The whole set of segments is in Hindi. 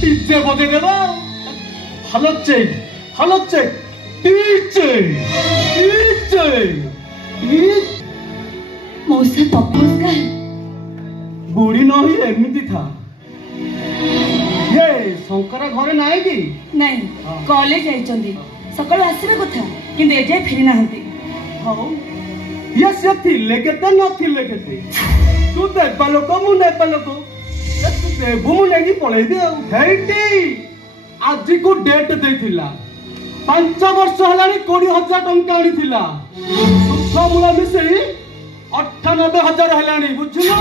डीजे बजे देबो हलो चेक डीजे मौसा नमस्कार। बुढ़ी न ही एमती था ये शंकर घरे नाई कि नहीं कॉलेज जाइछंदी सकाळ आसीबे कथा किंतु एजे फेरी नाहंती। हां ये से थिले केते न थिले केते तू देबा लोक मु नेबा लोक तू देबु मु नेगी पळै दे हेटी आज को डेट देथिला 5 वर्ष हलानी 20,000 टंका आनिथिला सुख मूल मिसेई 98,000 हलानी बुझिलो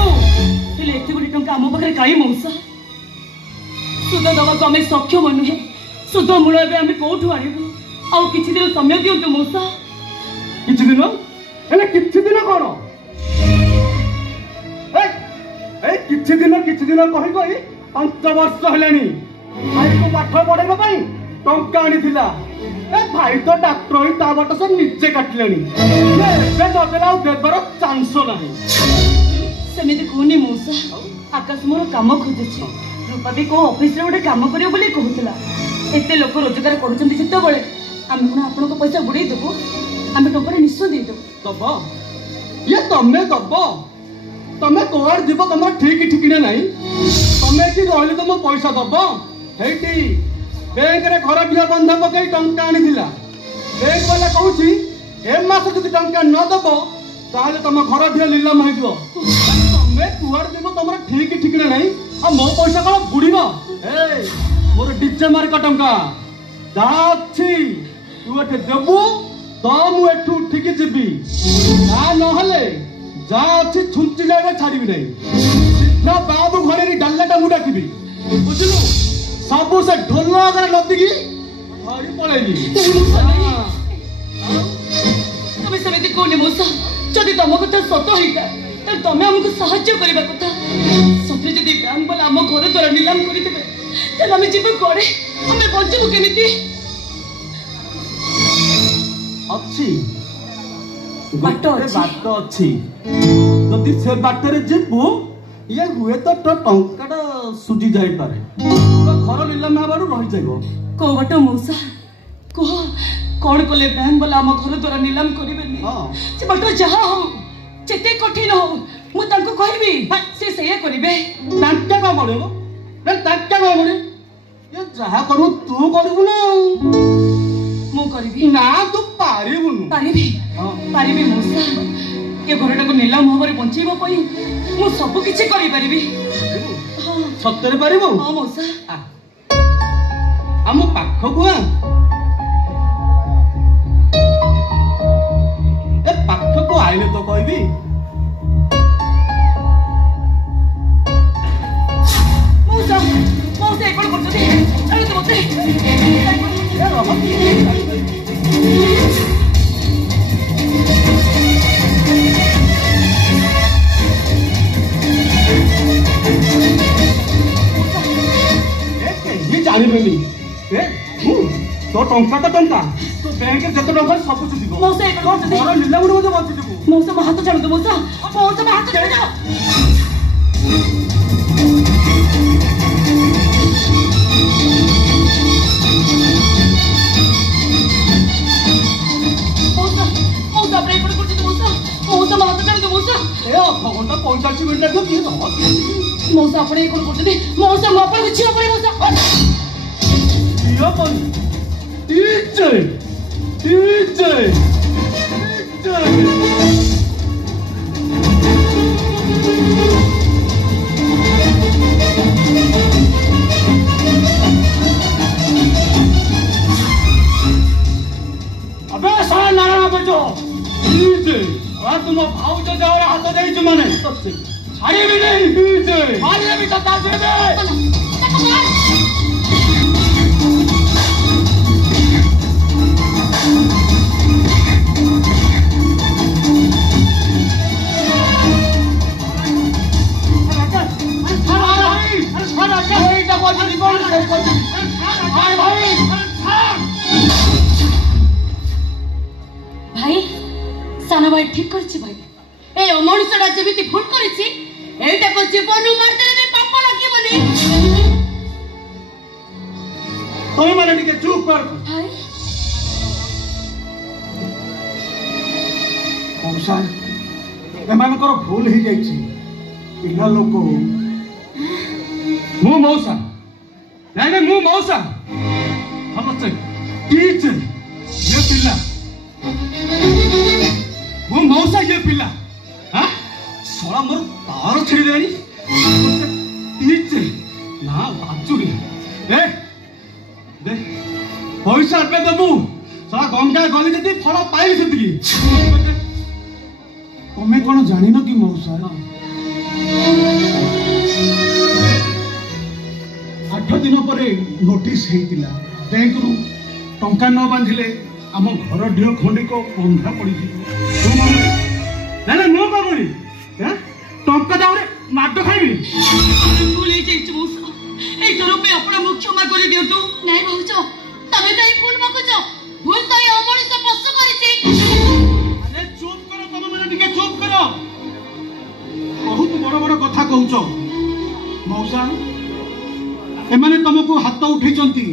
हेले एते गुडी टंका हम पाखरे काई मौसा सुद दवा को हमें सक्षम नुहे सुद मूल एबे हम कोठु आनिबु आ किछि दिन समय दियौ मौसा किछि दिन हेले किछि दिन कोन ए किछि दिन कहि कहि 5 वर्ष हलानी भाई को पाठ पढाइबा पई टंका आनिथिला ए भाई तो डॉक्टर ही ता बट सब नीचे काटलेनी ए बे नदेला देबर चांस नाही सेमिति कोनी मौसा आकाश मोर काम खोजछि रूपादी को ऑफिस रे गोटे काम करियो बोली कहउतला एते लोक रोजगार करूचंती जते बळे आमे कोन आपन को पैसा बुडई देबो आमे टंका निश्चय दे देबो दबो ये तमे कोआर जीव तुम ठीक ठिकने नहीं तमे कि रहले तुम पैसा दबो हेटी बैंक रे घर बिया बंधा पकई टंका आनिथिला बैंक वाला कहूची ए मास जदि टंका न दबो ताले तुम घर बिया लीलाम हेजो तमे कोआर जीव तुम ठीक ठिकने नहीं आ मो पैसा कोन बुडीबो ए मोर डीजे मार्क टंका जाछि तू एठे देबू तो मु एठू उठिक जीवी ना नहले जा अच्छी छुंची जाए छाड़ी नहीं सीधा बाबू घरे डालाटा मुझे डाकिबी बुझलु सब से ढोल अगर नदी धरी पळैली तमे समेति कोनी मौसा जदि तम कथा सत होइता त तमे हमको सहाय्य करबा कथा सत्य जदि बैंक वाला हम घर द्वारा नीलाम करि देबे त हम जीव करे हम बंचबो केमिति अच्छी बाट अच्छी जदि से बाटरे जीवु ये हुए तो टंका सुझी जाई पारे घर नीलाम हबारु रही जाइबो को बाट मौसा कह कौन कले बैंक वाला हम घर द्वारा नीलाम करिबेनी से बाट जहा हो जेते कठिन हो मु तांको कहबी से सेया करिबे तांका का मरेबो न तांका का मरे ये जहा करू तू करबु ना मु करिबी ना तू पारिबी मौसा ये घरटा को नीलाम हबारे बंचेबो पई मु सब किछि करि परिबी सत्तरे पारिबो हां मौसा हम पाख को ए पाख को आइले तो कहबी मौसा मौसा एकड़ करछथि अरे तो मते ए रहो जानी तो टंका तो टंका तो बैंक जत टंका सब सुझिबो मौसा एक कर जदी और लीला गुड मते बंची देबो मौसा मा हाथ छाड़ दे मौसा मा हाथ छाड़ जाओ मौसा ब्रेक कर दे मौसा मा हाथ छाड़ दे मौसा ए घंटा 45 मिनिट तो की मौसा अपने एक कर दे मौसा मा पर छियो पड़े मौसा यो पन डीजे अबे साला नारायण बेटो डीजे और तुम भाव जो जाओ हाथ दे छु माने छाड़ी भी नहीं डीजे मारे भी तो काट दे भाई साना भाई ठीक करछि भाई ए अमनुष्यटा जेमिति भूल करिछि एटा को जीवन मारते रे पाप लागिबनी तुम मैंने टिके चुप कर भाई मौसा एमानकर भूल ही जाइछि पिला लोक मु मौसा नहीं नहीं मु मौसा समझ टीच ये पिला मु मौसा ये पिला हां सोला मोर तार छिड़ी देनी टीच ना बाजुरी ए दे पैसा पे दबु सोला गंगा गली जदी फल पाइली सेती तुम्हें कौन जान कि मौसा 8 दिन पर नोटिस होता बैंक रु टंका न बांधिले आम घर ढेर खंडिक बंधा पड़ी ना ना नो बाबुरी टंका दावरे माड खाइबी भूल ही जाइछ मौसा ए थरो पे अपना मुख क्षमा कर दियो तू नहीं भाउज तमे काई फूल मकुच भूल तो ये अमणिस पशु करिछि अरे चुप करो तुम मैंने टिके चुप करो बहुत बड़ बड़ कथा कहउछ मौसा एमाने तुमको हाथ उठेचंती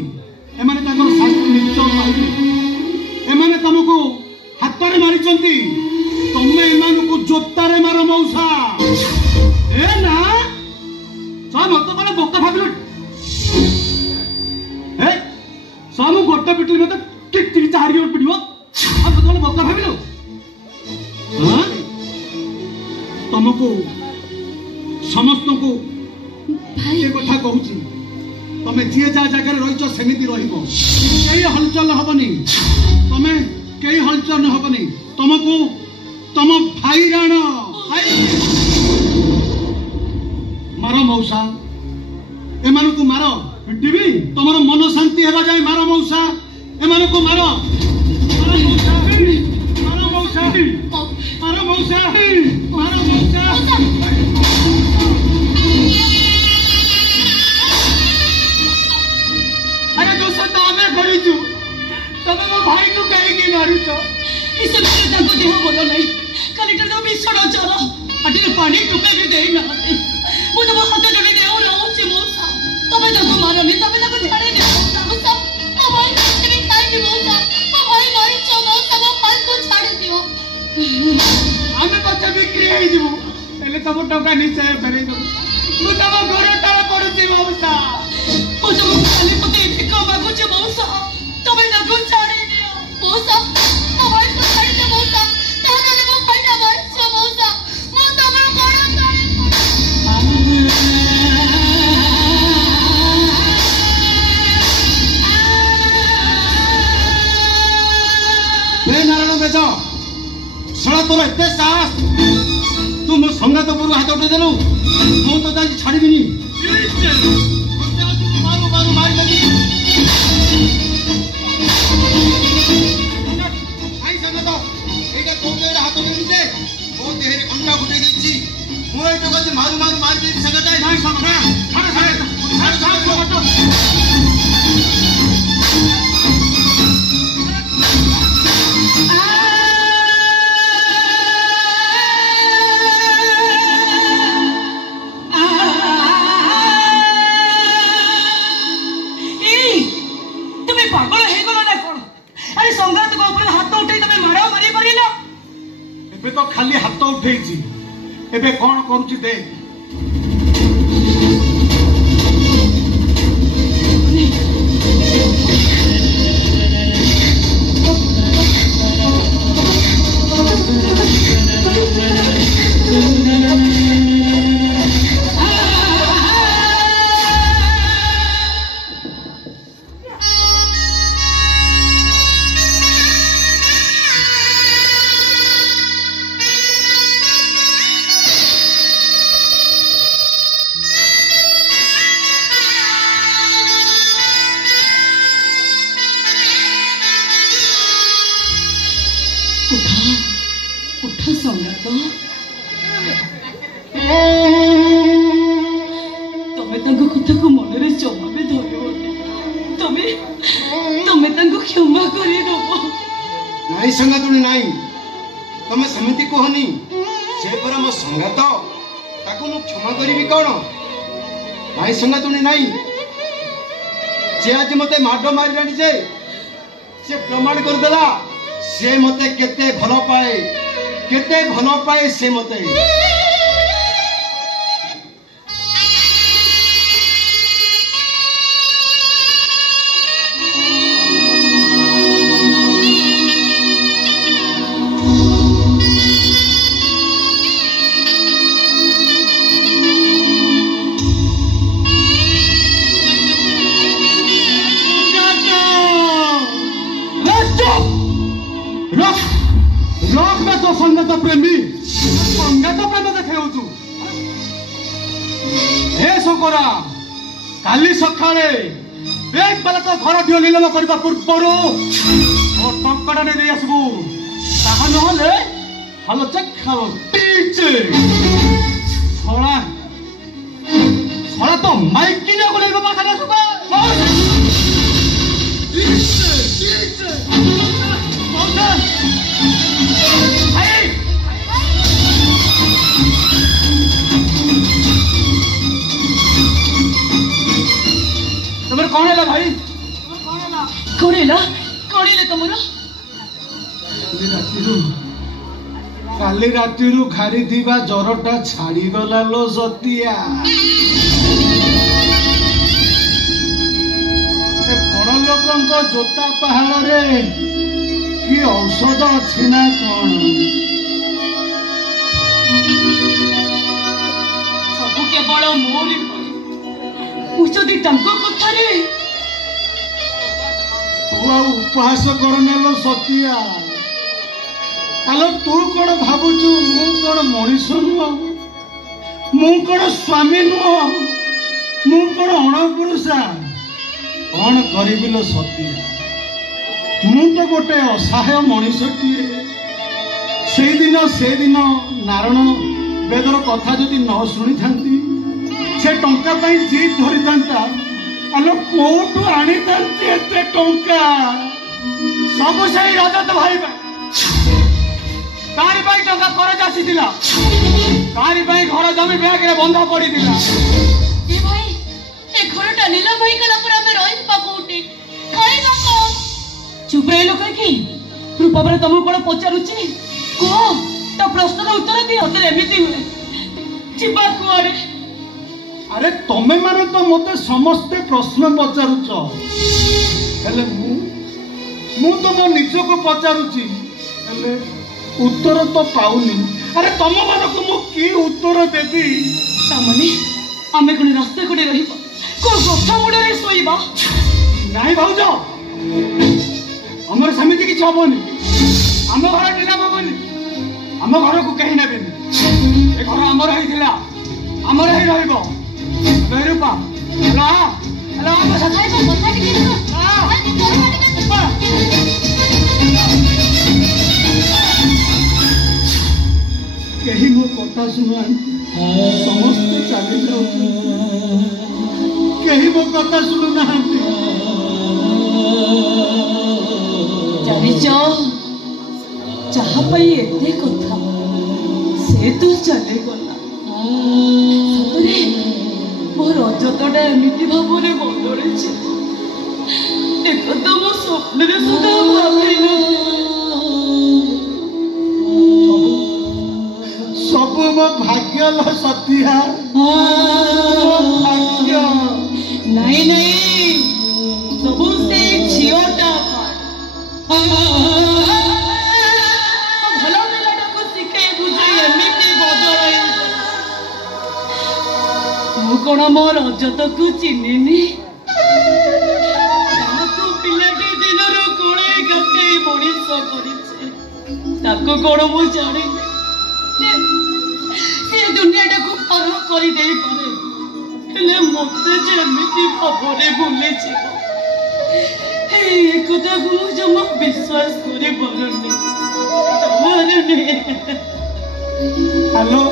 एमाने ताकर शास्त्र निश्चय पाइबे एमाने तुमको हाथ रे मारिचंती तुमे एमानकु जोता रे मारो मौसा ए ना सा मत कोन बोका भाबिलो ए सामु गोटे पिटली मत टिक टिक चारि ओट पिडियो अब कोन बोका भाबिलो हां तुमको समस्त को ये कथा कहूची तमे जे जा जगह रहिछ सेमिति रहिबो केही हलचल हबनी तमे केही हलचल हबनी तुमको तुम भाई राण मारो मौसा एमानकु मारो पिटिबी तमरो मन शांति हेबा जाय मारो मौसा एमानकु मारो मारो मौसा मारो मौसा मारो मौसा मारो मौसा अरे दोस्त तो हमें करिछु तमे मो भाई को कहि के मारिछ इस समय तक देह बोलो नहीं कलेक्टर तो बिछड़ चलो अटे पानी टुके भी देई ना मु तो हाथ जोड़ी देऊ लाउची मौसा तमे तक मारनी तमे तक छाड़े दे मौसा मो भाई कहीं काई मौसा मो भाई मरि छ मौसा मो भाई को छाड़ दियो आमे पछे बिक्री होई जिवो पहले तब टका निश्चय फेरे दो मु तब घर तळ पडुची मौसा मु तो खाली पके भिका मागुची मौसा तमे तक छाड़े दियो मौसा मो भाई को छाड़ दे मौसा ताने मो भाई ना मरि छ मौसा मो तमरो घर ए नारायण बेच सड़ा तोर एते साहस तू मो संगात पुरु हाथ उठे देलु मु तो जाई छाड़ीबिनी मारू मारू मारी लगी आई संगात एका तोटेर हाथ उठे दिसे ओ देहरे कंटा गुटे देछि मु ए तो गते मारू मारू मारी देछि संगात नाही संगात खड़ा खड़ा तो खाली हाथ उठेछि एबे कोन करूछि दे उठा संगात तमे तांको कथा को मन रे जमा भी धरियो तमे तमे तांको क्षमा करी दबो नहीं संगातुनी नहीं तमे समिति कहनी से पर मो संगात ताको मु क्षमा करबी कोन नहीं संगातुनी नहीं जे आज मते माड मारिलानी जे से प्रमाण कर देला से मते केते भलो पाए से मते संगत प्रेमी देखे हे शंकरा काली सकाळे बेग बेला तो घर ढिओ नीलम करबा पूर्व टंकाटा नहीं आसबू ताहा नहले हल चेक खाओ टीचे छड़ा तो माइक किने को लेबा खाना सुबा तुम्हारे कौन है भाई कौन है तुमरा काली राति घारी थीबा जरटा छाड़ी गला लो सतिया बड़ लोक जोता पहाड़ रे कि औषध अच्छी ना कौन सब केवल मोरी मुझे कथारे तू उपहास करनेलो सतिया आलो तू कौन भावुचु मु कौन मनीष नुह मु कौन स्वामी नुह मु कौन अणपुरुषा कौन करिबिलो सतिया मु तो गोटे असहाय मनीषटीए से दिन नारायण वेदर कथा जदि न शुणी थांती से टंका पाई जीत धरी था आलो कोटू आनी थांती एते टंका सब से रजत भाई तारी पाई टंका खरच आसीथिला तारी पाई घर जमी बैग रे बंधा पड़ी दिला ए भाई ए घरटा नीलम भाई कला पर हमें रोई पकोटे खाई गो चुप रही लोक कि रूपा पर तुमको कौन पचारुची कह तो प्रश्न उत्तर दियो तो एमती हुए जीवा कुआड़े अरे तमे माने तो मते समस्ते प्रश्न पचारुच हेले मु तो मो निज को पचारुची हेले उत्तर तो पाउनी अरे तम मान को मु की उत्तर देबी तामने आमे कोन रास्ता कोडे रहिबा को गथा मुडे रे सोइबा नाही भाउजो हमर समिति की छबनी हम घर नीलाम हबनी हम घर को कहीं नेबेनी ए घर हमर हिथिला हमर ही रहइबो बेरुपा हेलो हेलो हम सखाई को कथा टिके कहीं मो कथा सुनान समस्त चली जाऊ कहीं मो कथा सुनु नाहंती जानिच चाहा पाई एते कथा से तो चले गला सतरे मो रजतटा एमिति भावरे बदले एक तो मो स्वप्न रे सुधा भाभी सब मो भाग्य लो सतिया भाग्य नहीं नहीं सब से झियोटा भल पिलाटा को शिखे बुझे एमिति बदल मु कौन मो रजत को चिन्हिनी पिलाटी दिन कोड़े गते मनीष कर कौन मु जानी दुनियाटा को पार कर मत जमी भावने भूली कथा को जमा विश्वास कर हेलो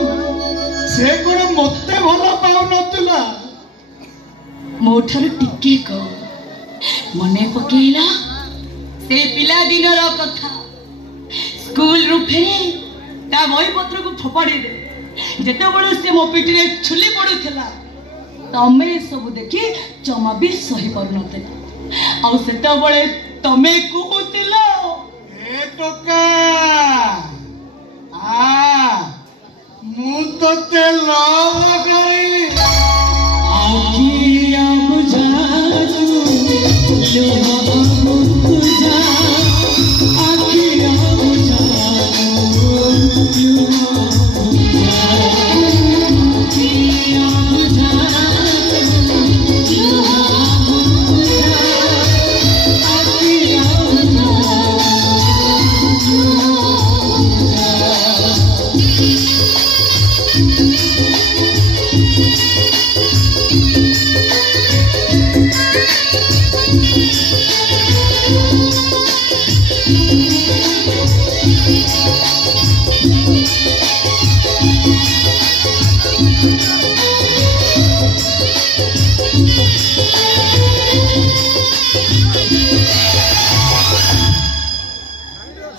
से कौन मत भल पाऊ नथिला मो ठार टिके कह मने पकेला से पिला दिन कथा स्कूल रु फेरे ता बही पत्र को फोपाड़ी दे जेते बड़ से मो पिटी रे छुली पड़ुथिला तमे सब देखि जमा भी सही पारुनते आ सेता बळे तमे कहूतिलो ए टोका मु तोते लव करी आखिया बुझानु लो बुझा आखिया बुझानु लो बुझा आखिया बुझानु लो बुझा आखिया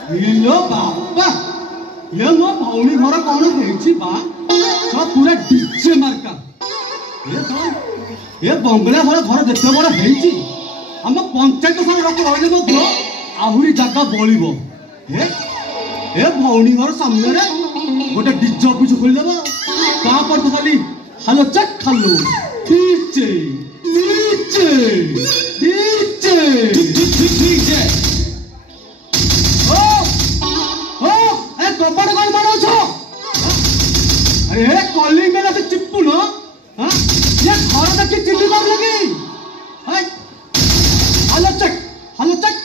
हेलो बाबा ये मो भौणी घर कौन हेछि बा सब पूरा डीजे मार्का ये बंगला घर देखते बड़ा हेछि हम पंचायत सारा लोक रहले मध्य आहुरी जागा बळिबो ए भौणी घर सामने रे गोटे डीजे ऑफिस खोल देबा का पर तो खाली हालो चक खालो डीजे डीजे डीजे डीजे कपड़ कौन मारो छो अरे कॉलिंग में से चिप्पू न हां ये घर तक की चिल्ली मार लगी हाय हेलो चक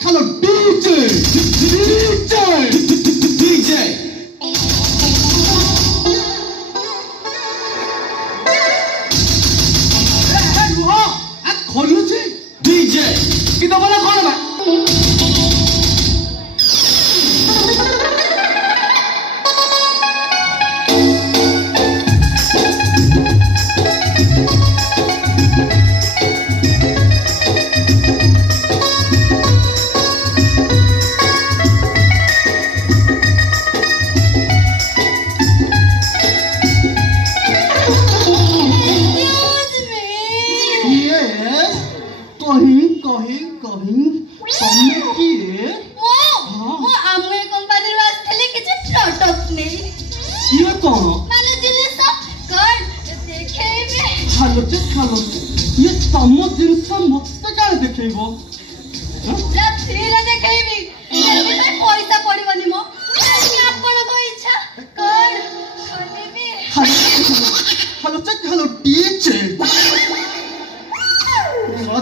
हेलो डीजे डीजे डीजे ए खोलु छी डीजे की दबला कोन बा ये तम जिनस मत क्या देखो पैसा पड़ोनी मो इच्छा हेलो टीचे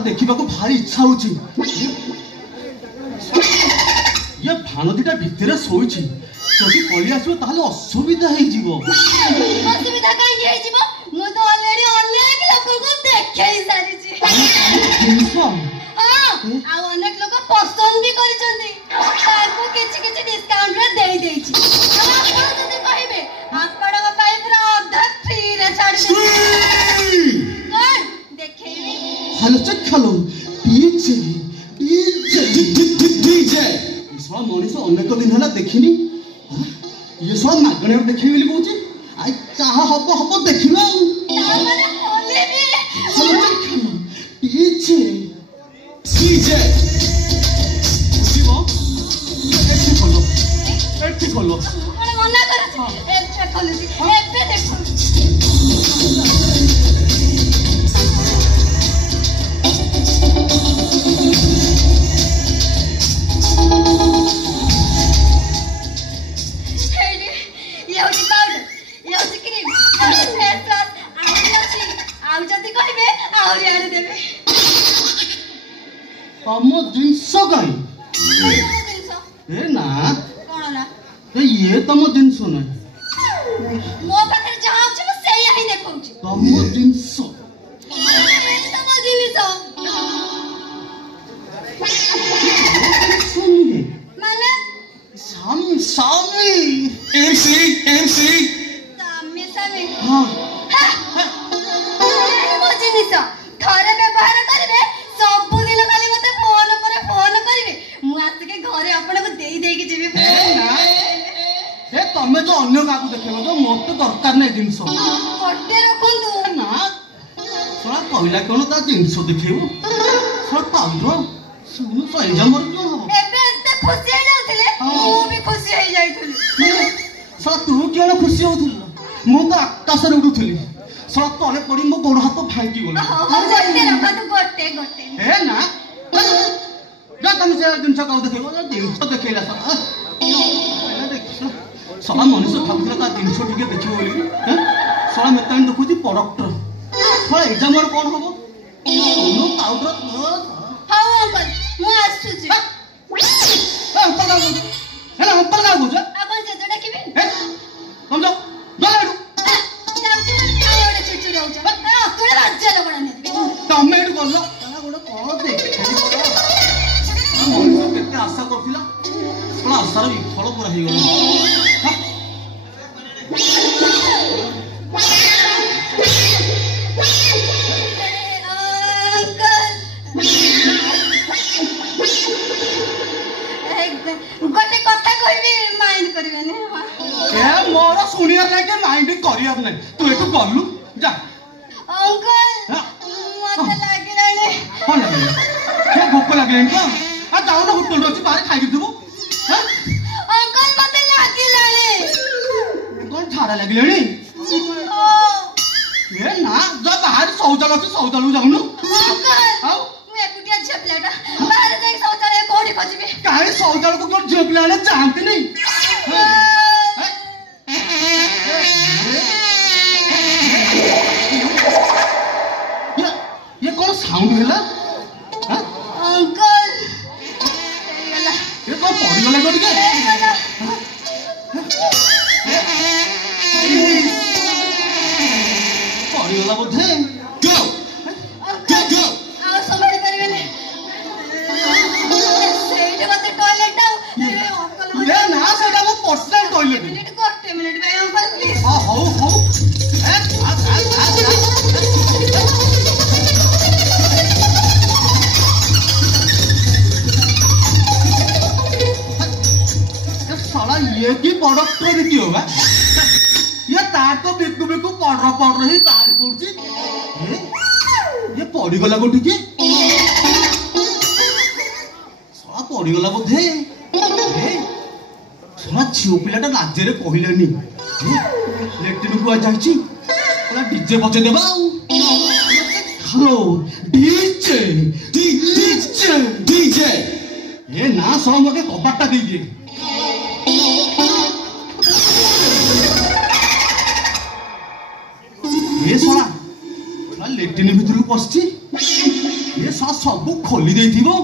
देखा भारी इच्छा हो ये भानदीटा भितर शोची जदि पलि आसो ताहले असुविधा हे जीवो असुविधा काई हे जीवो मु तो ऑलरेडी अनेक लोक को देखै सारी छी आ अनेक लोक पसंद भी करिसंती तारको किछि डिस्काउंट रे देई देई छी आपण जदि कहिबे आपण का पाई पूरा अधा फ्री रे छाड़ी दे कोन देखैबे hello check hello DJ DJ DJ इसवा मनीष अनेक दिन हला देखिनी ये सब मागणे देखि बोली कहूची आई चाह हब देखिबा माने खोले भी डीजे डीजे जीवो एठी खोलो कोन मना करछ एथे खोलुची एथे देखो तम जिनस कहीं ए ना ये तम जिनस ना मो पाखे जहाँ अछि मो सेही ही देखौछि तम जिनस तम जिनिस सुनिए माने सामी एमसी सामी सामी हां मो जिनिस थरे व्यवहार करबे सब दिन खाली मते फोन करबे मु आके घरे अपन को देई देई के जेबे ए तमे जो अन्य काकू देखबो तो मते दरकार नै जिंस कोटे रखुंतु ना सोना କହିଲା କଣ ତା ଜିନିଷ ଦେଖେଇବୁ ପାଉଡର ଶୁଣୁ ଏକ୍ଜାମ କ୍यों ହବ ଏବେ ଏତେ ଖୁସି ହେଇଯାଉଥିଲେ ମୁଁ ବି ଖୁସି ହେଇଯାଇଥିଲି ତୁ କିଣ ଖୁସି ହଉଥିଲୁ ମୁଁ ତ ଆକାଶରେ ଉଡୁଥିଲି ତଳେ ପଡି ମୋ ଗୋଡ ହାତ ଭାଙ୍ଗି ଗଲା ହେ ନା ଯା ତମେ ସେ ଜିନିଷ କାଉ ଦେଖେଇବ ଜିନିଷ ଦେଖେଇଲା ସଳା ମଣିଷ ଭାବୁଥିଲା ତା ଜିନିଷ ଟିକେ ଦେଖିବ ବୋଲି ସଳା ମେତାଣି ଦେଖୁଛି ପ୍ରଡକ୍ଟ ସଳା ଏକ୍ଜାମ କଣ ହବ ପାଉଡର ହଉ ଅଙ୍କଲ ମୁଁ ଆସୁଛି ହେଲା ଅଙ୍କଲ କାହା କହୁଛ ଆପଣ ଜେଜେ ଡାକିବେ ତମେ ଯାଅ ତମେ ଏଠୁ ଗଲ ଗୋଟେ କଣ ମଣିଷ କେତେ ଆଶା କରୁଥିଲା ଆଶାର ବିଫଳ ପୁରା ହେଇଗଲା ଗୋଟେ କଥା କହିବି ମାଇଣ୍ଡ କରିବେନି ମୋର ଶୁଣିବାର ଲାଗେ ମାଇଣ୍ଡ କରିବାର ନାହିଁ ତୁ ଏଠୁ ଗଲୁ ଯା ଅଙ୍କଲ ମତେ ଲାଗିଲାଣି କଣ ଲାଗିଲା ଭୋକ ଲାଗିଲାଣି ତ ଆଉ ଯାଉନ ହୋଟେଲ ଅଛି ବାହାରେ ଖାଇକି ଥିବୁ ଅଙ୍କଲ ମତେ ଲାଗିଲାଣି କଣ ଝାଡା ଲାଗିଲାଣି ଏ ନା ଯା ବାହାରେ ଶୌଚାଳୟ ଅଛି ଶୌଚାଳୟକୁ ଯାଉନୁ ଆଉ ମୁଁ ଏକୁଟିଆ ଝିଅ ପିଲାଟା ବାହାରେ ଯାଇକି ଶୌଚାଳୟ କୋଉଠି ଖୋଜିବି କାହିଁ ଶୌଚାଳୟକୁ କଣ ଝିଅ ପିଲାମାନେ ଯାଆନ୍ତିନି ये कौन साउंड है ला अंकल ये कौन पड़ी गला को टिके पड़ी गला बोधे गो गो गो आ संभाल परिबेने सेठ मते टॉयलेट अंकल ले ना सेटा मो पर्सनल टॉयलेट मिनिट गोटे मिनिट भाई अंकल प्लीज हां हो ए ये की प्रोडक्ट बिकी होगा ये तार तो बिकु बिकु पाउडर ही तार पड़ुची ये पड़ी गला गोटी के सला पड़ी गला बोधे सला छियो पिलाटा लाजेरे कहिलेनी लेट्रिन को जाईची पूरा डीजे बजे देबा हेलो डीजे डीजे डीजे ये ना सो मके कबाटा दी दे ये साला लेट्रिन भितर पशि ये साला सब खोली देथिबो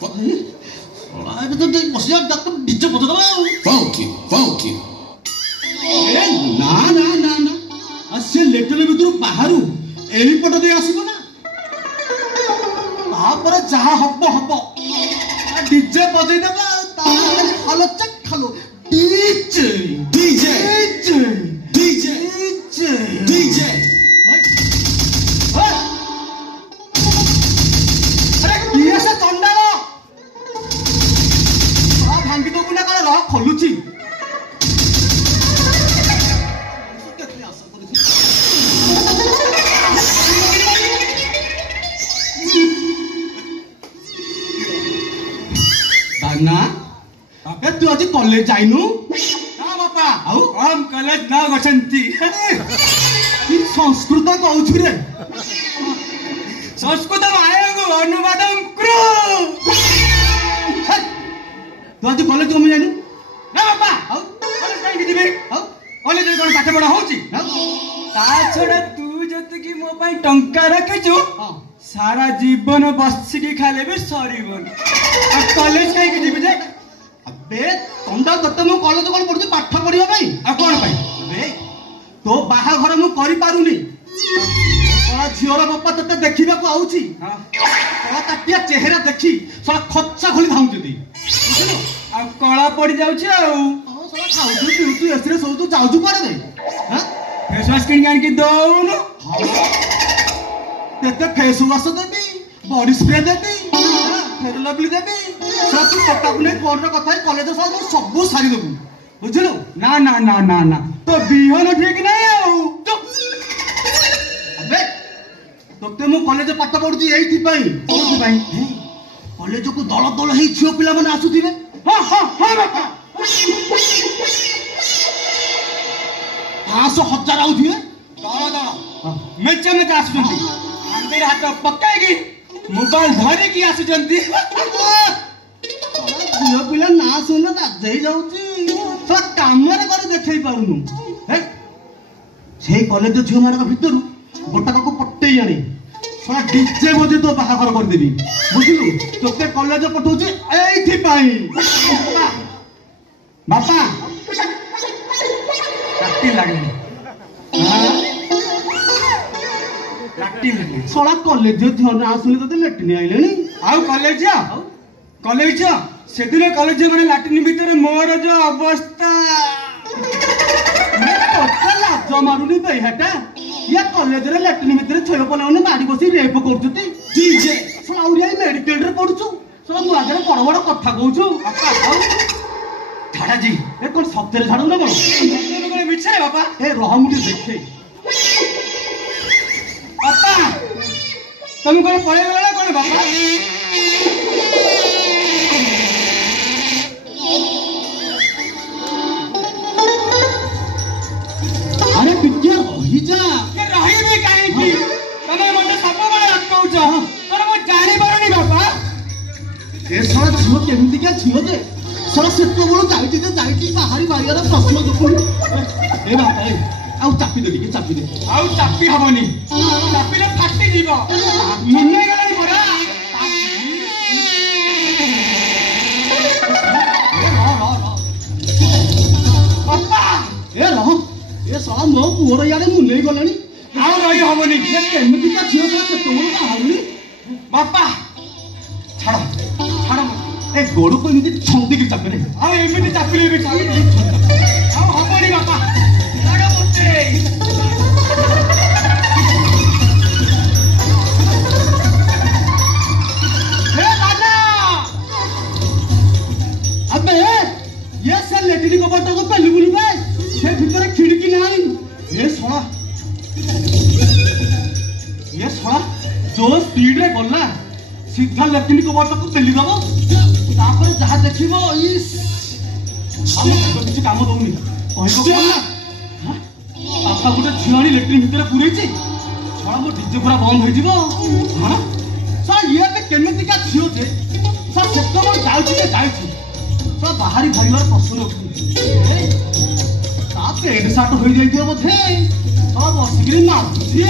साला तो बसिया डॉक्टर डीजे बजे दबा फाउकी ए ना ना ना ना असे लेट्रिन भितर बाहरु एही पट दे आसीबो ना तापर जहा हब्बो हब्बो डीजे बजे दबा ताले खालो चक खालो DJ DJ DJ DJ DJ अरे ये से चंडालो आ भांगी दबु ना कल रह खोलुची केते आशा करिछि दाना ए तू आज कॉलेज जाइनु ना बापा आउ हम कॉलेज ना गछंती कि संस्कृत कहउछु रे संस्कृत मायगु अनुवादम कृ तू आज कॉलेज कम जाइनु ना बापा आउ कॉलेज काई दिबे आउ कॉलेज रे कोन पाठ पढा होची ता छोड़ा तू जते कि मो पई टंका रखिछु सारा जीवन बसिकी खाले भी सरीबन आ कॉलेज काई के दिबे जे अबे कंदा तते मु कॉलेज कोन पढु पाठ पढिबा भाई आ कोन भाई अबे तो बाहा घर मु करि पारुनी ओला झियोर बापा तते देखिबा को आउची हां ओला ताटिया चेहरा देखी सला खच्चा खोली धाउची दी बुझलो आ कळा पड़ी जाउची आ सला खाउछु पिउछु एसरे सोतु जाउछु पारे दे हां फेस वाश किन के दउनु तेते फेस वाश देबी बॉडी स्प्रे देबी फेर लवली देबी सब तू पटाकुने कोन कथा कॉलेज सब सारी देबू बुझलो ना ना ना ना ना तो बिहन ठीक नहीं आउ अबे तोते मु कॉलेज पाठ पढुची एइथि पई कॉलेज को दल दल हे झियो पिला माने आसुथिबे हां हां हां बापा 500,000 आउथिबे दल दल मेचा मेचा आसुचंती अंदर हाथ पक्काई मोबाइल धरी की आसुचंती झियो पिला ना सुन गाधेई जाउची तो काम रे करे देखै पारुनु हे से कॉलेज झियो मानक भितरु गोटाका को पट्टेई आनी सारा डीजे बजे तो बाहागर कर देबी बुझिलु तोते कॉलेज पठौची एइथि पाई बापा लाटी लागले लाटी लागले सोला कॉलेज ध्यान आसुनी तते लेटिन आइलेनी आउ कॉलेज सेदिन कॉलेज माने लाटिन भीतर मोर जो अवस्था लाज मारुनी भाई हटा ये कॉलेज रे लेटिन भीतर छय पलाउने मारी बसी रेप करछुती डीजे सलाउरिया मेडिकल रे पढुछु सला तू आगे बड़ बड़ कथा कहूछु ठाडा जी ए कोन सप्तरे झाडू ना कोन मिछे बापा ए रह मुटी देखे बापा तुम कोन पळे गला कोन बापा अरे पिटिया रही जा के रही भी काहे की तमे मते सब बळे अटकाउछ पर मो जानि पारुनी बापा ए साला झियो केमिति क्या झियो जे साला सेतो बोलो जाईती बाहरी बारियार प्रश्न दुपुनी ए बापा ए आउ चापी दे आउ चापी हबनी चापीले फाटी जीव मुन्ने गलानी परा बापा ए रह ए साला मो पुअर यारे मुन्ने गलानी आउ रही हबनी ए केमिति क्या झियो साला सेतो बोलो बाहरी बापा छाड़ ए गोड़ को एमिति छंदी की चापी रे आउ एमिति चापिले भी आउ हबनी बापा लाडो मुते ए लाला अबे ये से लेटिन को बटो को पल्ली बुली बे से भीतर खिड़की नहीं ये सोला जो स्पीड रे गला सीधा लेटिन को बटो को पल्ली दबो तापर जहा देखिबो इस हम किछ काम दउनी कहबो गला आपा गुटे झियाणी लेटिन भीतर पुरैछि छळा मो डीजे पूरा बंद होई जिवो हां सा ये पे केमिति का झियो जे सा सेतो मो जाउछि सा बाहरी भाईवर प्रश्न उठुछि ता पेट साट होई जाई दियो बोथे सा बसिगिरी मारछि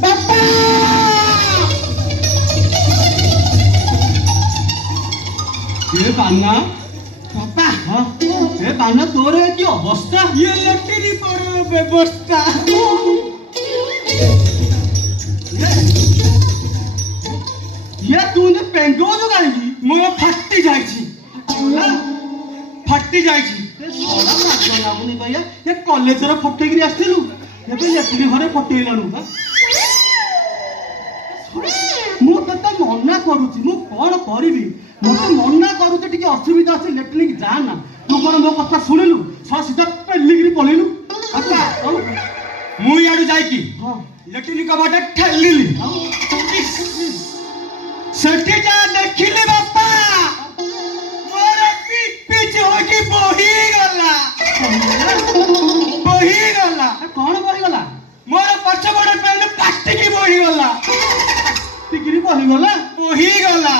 बापा ए बाना बापा हां ए बाना तोरे की अवस्था ये लटरी पर व्यवस्था ये तूने पेंगो जो गाई मो फाटी जाईछि फाटी जाईछि ए सोला लाग लागुनी भैया ये कॉलेज रे फटेगिरी आस्थिलु एबे लेटिन घरे फटेइलानु बा मु तते मना करूछि मु कोन करिवि मते मना करूछि टिके असुविधा अछि लेटिन की जा ना तू कोन मो कथा सुनिलु सा सीधा पेल्लिगिरी पळेलु अच्छा मु याडू जाईकी हां लेटिन का बाटा ठल्लिली सेठी जा देखिले बापा मोरे पिच होकी बोही गला कौन बहिगला मोर पछ बड़ पेंड पाटी की बोही गला टिकिरी बहिगला बोही गला